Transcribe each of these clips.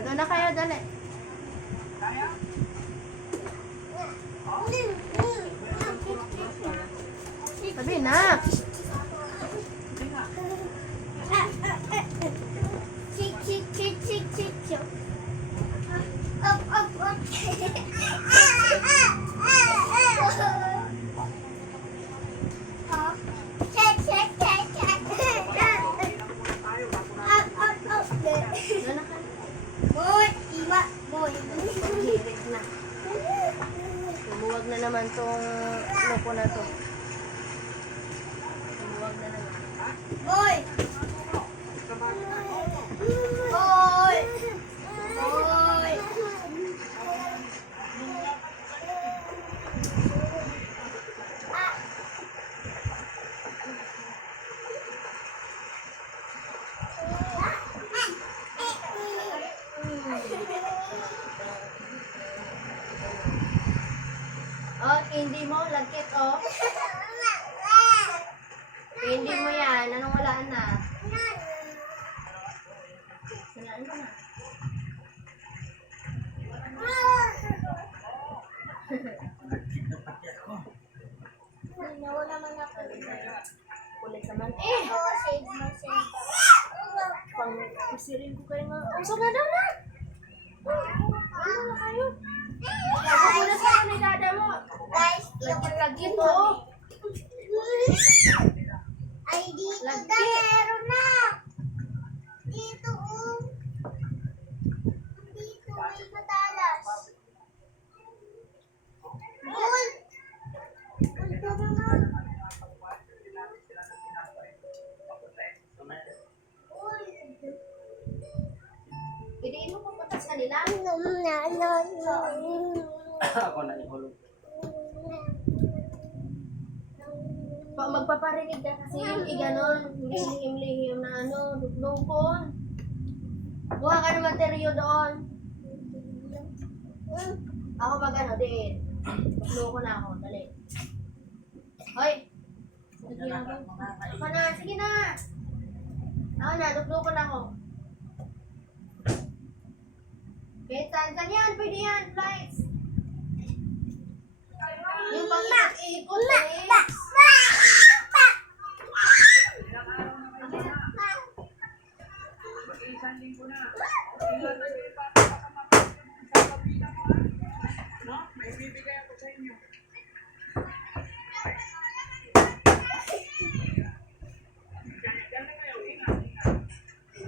Doon na kayo, dali. Sabi na. Chik, chik, chik, chik, chik, chik. Up, up, up. Check, check, check, check. Up, up, up. Doon na kayo. Boy, iba, boy. Hirit na. Lumuwag na naman tong loko na to. Lumuwag na naman. Boy. Boy. Boy. Oh, hindi mo, lagkit, oh. Hindi mo yan. Anong walaan na? Walaan mo na. Ginawa naman ako. Kulit naman. Eh! Oh, save mo, save. Pang isirin ko kayo nga. Ang sama daw na! Ano na kayo? Ako muna sa mga dada mo. Guys, Lagkit, oh. ay dito Lagkit. na meron na. Dito, oh. Dito, may matalas. Gold. Gold na naman. Gold. Piliin mo kung patas kanila. Ako na ihulog. Pag magpaparinig ka kasi yung iganon, hindi lihim-lihim na ano, duglongkon. Buha ka ng materyo doon. Ako mag-ano din. Duglongkon na ako, dali. Hoy! Ako na, sige na! Ako na, duglongkon ako. Okay, saan yan? Pwede yan, flights. Yung pang-ikot eh. May bibigay ako sa inyo.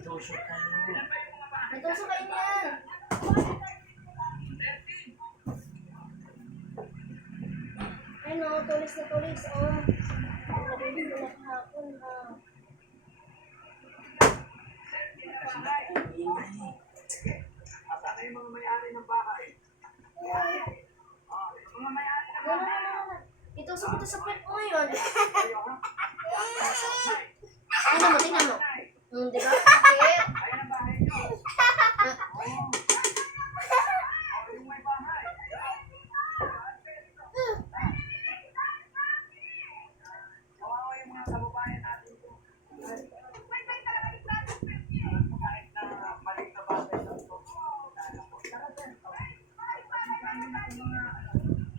Tusok kayo. Nagtusok kayo niyan. Ano, tulis na tulis, oh. Nabili mo na kahapon, ha. Sana yung mga may-ari ng bahay. Mga may-ari ng Wala, wala, wala. Itusok ko to sa pet mo ngayon. kayo, ha? Tingnan mo. Di ba? Sakit. Ayan ang bahay nyo. Yung may bahay. Kawawa yung mga kababayan natin po. Kahit na maliit na bagay lang ito.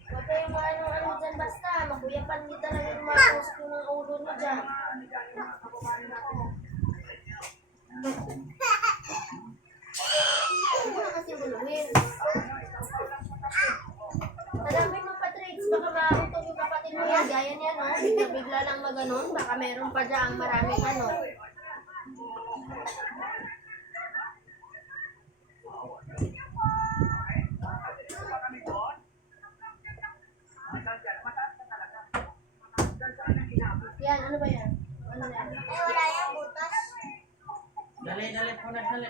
Huwag kayong ano dyan basta. Makuyapan niyo talaga yung mga tusok ng ulo niyo dyan. Hindi mo na kasi buluhin. Talamin mo, Patrix. Baka mautog yung kapatid mo yan. Gaya niya, no? Bigla lang maganon. Baka meron pa dyan maraming ano. Yan, ano ba yan? Ano yan? Wala yung butas. Dali po na, dali.